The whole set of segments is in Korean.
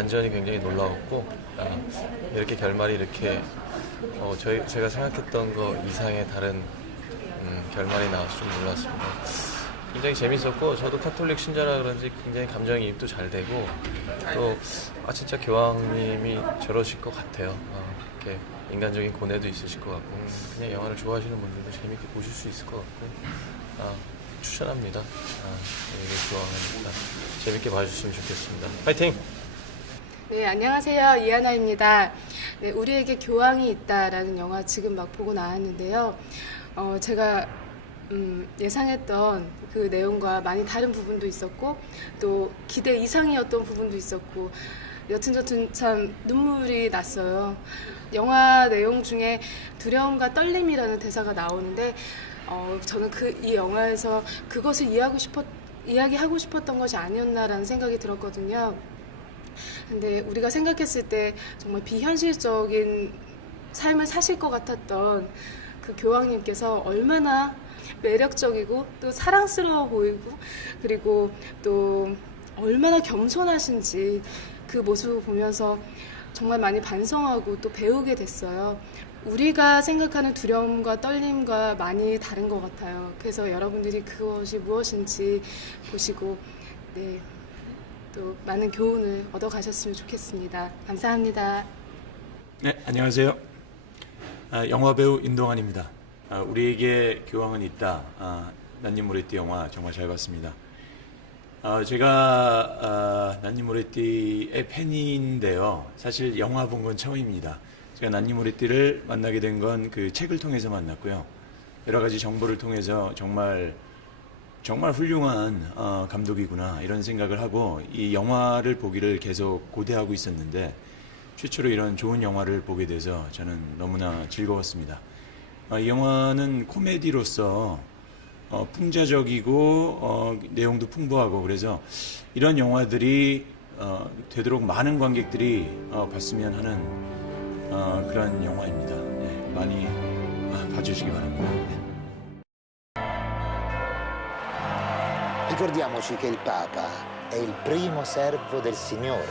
반전이 굉장히 놀라웠고 아, 이렇게 결말이 이렇게 어, 저희 제가 생각했던 거 이상의 다른 음, 결말이 나와서 좀 놀랐습니다. 굉장히 재밌었고 저도 카톨릭 신자라 그런지 굉장히 감정이입도 잘 되고 또 아 진짜 교황님이 저러실 것 같아요. 어, 이렇게 인간적인 고뇌도 있으실 것 같고 그냥 영화를 좋아하시는 분들도 재밌게 보실 수 있을 것 같고 아, 추천합니다. 아, 이게 교황이니까 재밌게 봐주시면 좋겠습니다. 파이팅! 네, 안녕하세요. 이하나입니다. 네, 우리에게 교황이 있다라는 영화 지금 막 보고 나왔는데요. 어, 제가 음, 예상했던 그 내용과 많이 다른 부분도 있었고 또 기대 이상이었던 부분도 있었고 여튼 저튼 참 눈물이 났어요. 영화 내용 중에 두려움과 떨림이라는 대사가 나오는데 어, 저는 그 이 영화에서 그것을 이해하고 싶었 이야기하고 싶었던 것이 아니었나라는 생각이 들었거든요. 근데 우리가 생각했을 때 정말 비현실적인 삶을 사실 것 같았던 그 교황님께서 얼마나 매력적이고 또 사랑스러워 보이고 그리고 또 얼마나 겸손하신지 그 모습을 보면서 정말 많이 반성하고 또 배우게 됐어요. 우리가 생각하는 두려움과 떨림과 많이 다른 것 같아요. 그래서 여러분들이 그것이 무엇인지 보시고 네, 또 많은 교훈을 얻어 가셨으면 좋겠습니다. 감사합니다. 네, 안녕하세요. 아, 영화 배우 임동환입니다. 아, 우리에게 교황은 있다. 아, 난님 모래띠 영화 정말 잘 봤습니다. 아, 제가 아, 난님 모래띠의 팬인데요. 사실 영화 본 건 처음입니다. 제가 난님 모래띠를 만나게 된 건 그 책을 통해서 만났고요. 여러 가지 정보를 통해서 정말 정말 훌륭한 어, 감독이구나 이런 생각을 하고 이 영화를 보기를 계속 고대하고 있었는데 최초로 이런 좋은 영화를 보게 돼서 저는 너무나 즐거웠습니다. 어, 이 영화는 코미디로서 어, 풍자적이고 어, 내용도 풍부하고 그래서 이런 영화들이 어, 되도록 많은 관객들이 어, 봤으면 하는 어, 그런 영화입니다. 네, 많이 아, 봐주시기 바랍니다. 네. Ricordiamoci che il Papa è il primo servo del Signore.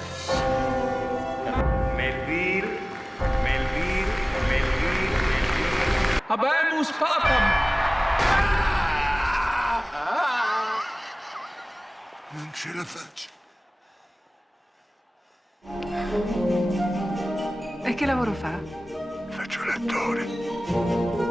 Melville, Melville, Melville, Melville. Habemus Papam! Non ce la faccio. E che lavoro fa? Faccio l'attore.